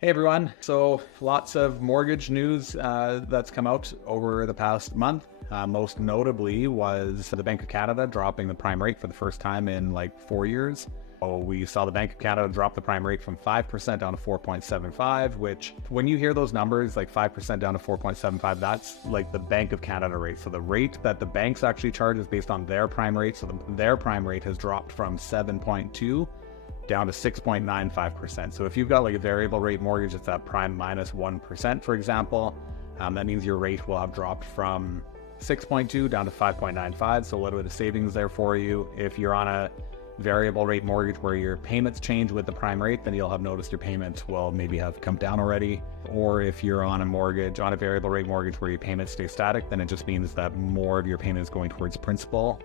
Hey everyone. So lots of mortgage news that's come out over the past month. Most notably was the Bank of Canada dropping the prime rate for the first time in like 4 years. So we saw the Bank of Canada drop the prime rate from 5% down to 4.75, which when you hear those numbers, like 5% down to 4.75, that's like the Bank of Canada rate. So the rate that the banks actually charge is based on their prime rate. So their prime rate has dropped from 7.2 down to 6.95%. So if you've got like a variable rate mortgage, it's at prime minus 1%, for example, that means your rate will have dropped from 6.2 down to 5.95. So a little bit of savings there for you. If you're on a variable rate mortgage where your payments change with the prime rate, then you'll have noticed your payments will maybe have come down already. Or if you're on a variable rate mortgage where your payments stay static, then it just means that more of your payment is going towards principal,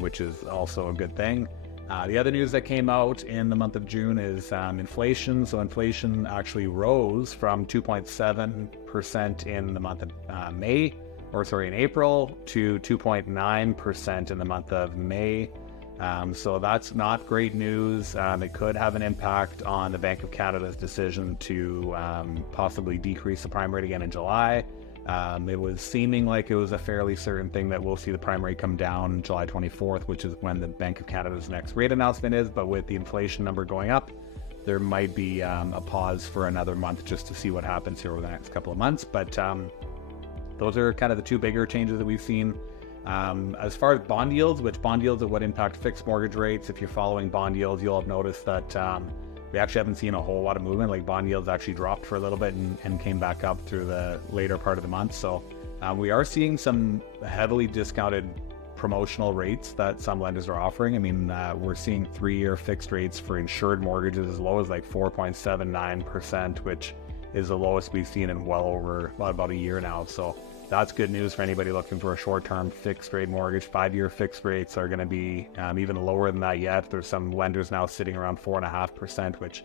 which is also a good thing. The other news that came out in the month of June is inflation. So inflation actually rose from 2.7% in the month of in April to 2.9% in the month of May. So that's not great news. It could have an impact on the Bank of Canada's decision to possibly decrease the prime rate again in July. It was seeming like it was a fairly certain thing that we'll see the prime rate come down July 24th, which is when the Bank of Canada's next rate announcement is. But with the inflation number going up, there might be a pause for another month just to see what happens here over the next couple of months. But those are kind of the two bigger changes that we've seen. As far as bond yields, which bond yields are what impact fixed mortgage rates. If you're following bond yields, you'll have noticed that we actually haven't seen a whole lot of movement. Like bond yields actually dropped for a little bit and came back up through the later part of the month. So we are seeing some heavily discounted promotional rates that some lenders are offering. I mean, we're seeing 3-year fixed rates for insured mortgages as low as like 4.79%, which is the lowest we've seen in about a year now. So that's good news for anybody looking for a short-term fixed rate mortgage. 5-year fixed rates are going to be even lower than that yet. There's some lenders now sitting around 4.5%, which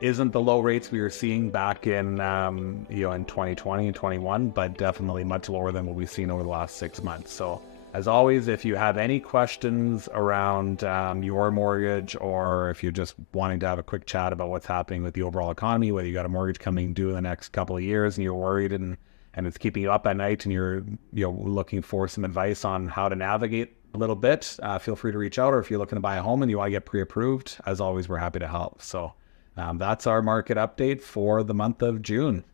isn't the low rates we were seeing back in in 2020 and 21, but definitely much lower than what we've seen over the last 6 months. So as always, if you have any questions around your mortgage, or if you're just wanting to have a quick chat about what's happening with the overall economy, whether you got a mortgage coming due in the next couple of years and you're worried and it's keeping you up at night and you're looking for some advice on how to navigate a little bit, feel free to reach out. Or if you're looking to buy a home and you want to get pre-approved, as always, we're happy to help. So that's our market update for the month of June.